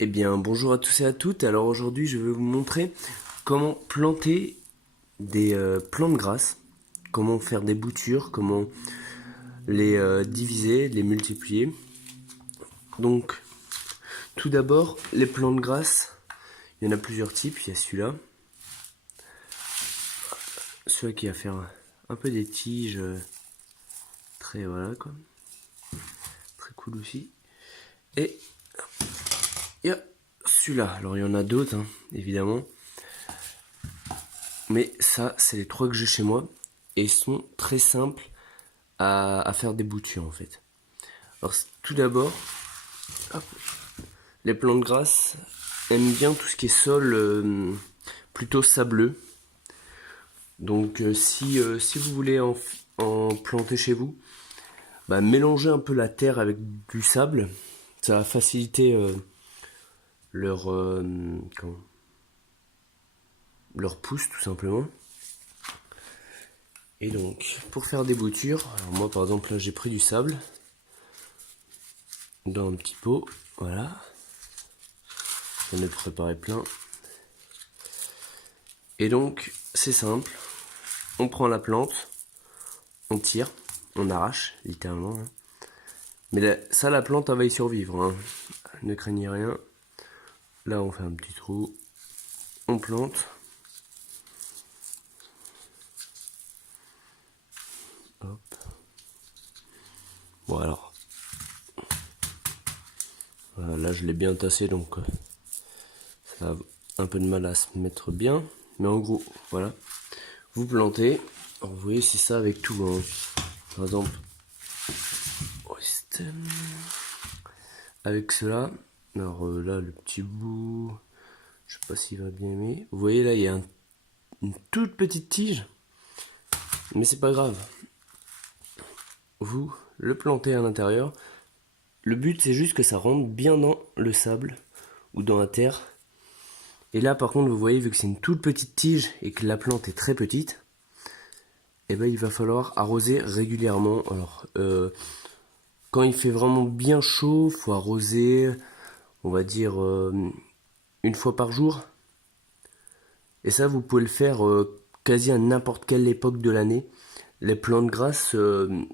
Eh bien, bonjour à tous et à toutes. Alors aujourd'hui, je vais vous montrer comment planter des plantes grasses, comment faire des boutures, comment les diviser, les multiplier. Donc, tout d'abord, les plantes grasses, il y en a plusieurs types. Il y a celui-là qui va faire un peu des tiges très voilà quoi, très cool aussi. Et il y a celui-là. Alors il y en a d'autres, hein, évidemment. Mais ça, c'est les trois que j'ai chez moi. Et ils sont très simples à faire des boutures en fait. Alors tout d'abord, les plantes grasses aiment bien tout ce qui est sol plutôt sableux. Donc si vous voulez en planter chez vous, bah, mélangez un peu la terre avec du sable. Ça va faciliter leur, leur pousse tout simplement. Et donc, pour faire des boutures, alors moi par exemple là j'ai pris du sable dans un petit pot, voilà. J'en ai préparé plein. Et donc, c'est simple. On prend la plante, on tire, on arrache, littéralement. Hein. Mais là, ça, la plante, elle va y survivre. Hein. Ne craignez rien. Là, on fait un petit trou. On plante. Hop. Bon, alors. Voilà, là, je l'ai bien tassé, donc ça a un peu de mal à se mettre bien. Mais en gros, voilà. Vous plantez. Alors, vous voyez, c'est ça avec tout. Hein. Par exemple, avec cela. Alors là, le petit bout, je sais pas s'il va bien aimer. Vous voyez là, il y a une toute petite tige, mais c'est pas grave. Vous le plantez à l'intérieur. Le but, c'est juste que ça rentre bien dans le sable ou dans la terre. Et là, par contre, vous voyez, vu que c'est une toute petite tige et que la plante est très petite, et ben, il va falloir arroser régulièrement. Alors, quand il fait vraiment bien chaud, faut arroser, on va dire, une fois par jour. Et ça, vous pouvez le faire quasi à n'importe quelle époque de l'année. Les plantes grasses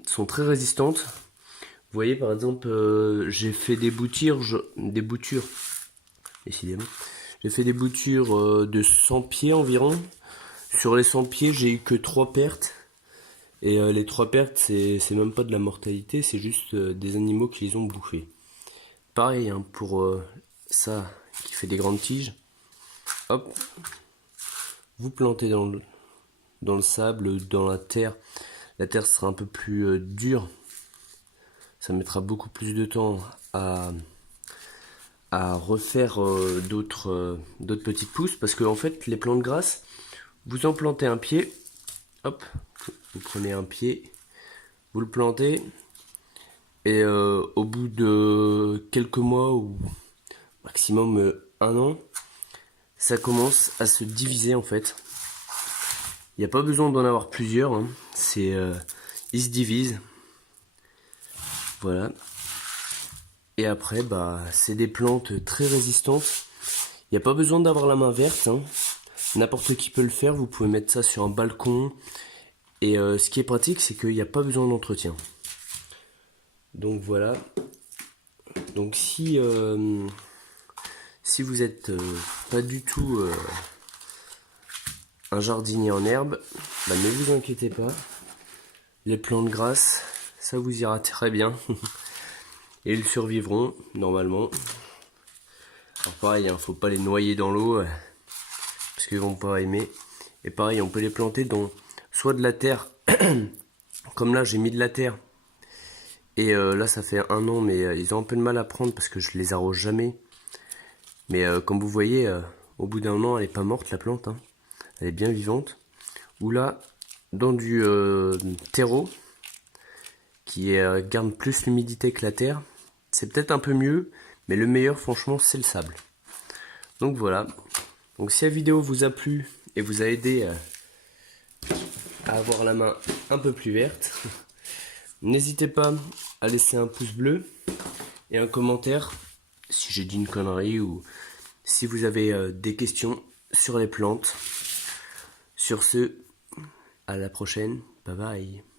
sont très résistantes. Vous voyez, par exemple, j'ai fait des boutures, décidément. J'ai fait des boutures de 100 pieds environ. Sur les 100 pieds, j'ai eu que 3 pertes. Et les 3 pertes, c'est même pas de la mortalité, c'est juste des animaux qui les ont bouffés. Pareil, hein, pour ça qui fait des grandes tiges. Hop, vous plantez dans le sable, dans la terre. La terre sera un peu plus dure. Ça mettra beaucoup plus de temps à refaire d'autres petites pousses. Parce que en fait, les plantes grasses, vous en plantez un pied. Hop, vous prenez un pied, vous le plantez. Et au bout de quelques mois ou maximum un an, ça commence à se diviser en fait. Il n'y a pas besoin d'en avoir plusieurs, hein. Ils se divisent. Voilà. Et après, bah, c'est des plantes très résistantes. Il n'y a pas besoin d'avoir la main verte. Hein. N'importe qui peut le faire. Vous pouvez mettre ça sur un balcon. Et ce qui est pratique, c'est qu'il n'y a pas besoin d'entretien. Donc voilà. Donc si vous n'êtes pas du tout un jardinier en herbe, bah, ne vous inquiétez pas. Les plantes grasses, ça vous ira très bien. Et ils survivront normalement. Alors pareil, hein, faut pas les noyer dans l'eau parce qu'ils vont pas aimer. Et pareil, on peut les planter dans soit de la terre, comme là j'ai mis de la terre. Et là ça fait un an, mais ils ont un peu de mal à prendre parce que je les arrose jamais. Mais comme vous voyez, au bout d'un an, elle est pas morte la plante. Hein. Elle est bien vivante. Ou là, dans du terreau, qui garde plus l'humidité que la terre. C'est peut-être un peu mieux, mais le meilleur franchement c'est le sable. Donc voilà. Donc si la vidéo vous a plu et vous a aidé à avoir la main un peu plus verte, n'hésitez pas à laisser un pouce bleu et un commentaire si j'ai dit une connerie ou si vous avez des questions sur les plantes. Sur ce, à la prochaine, bye bye.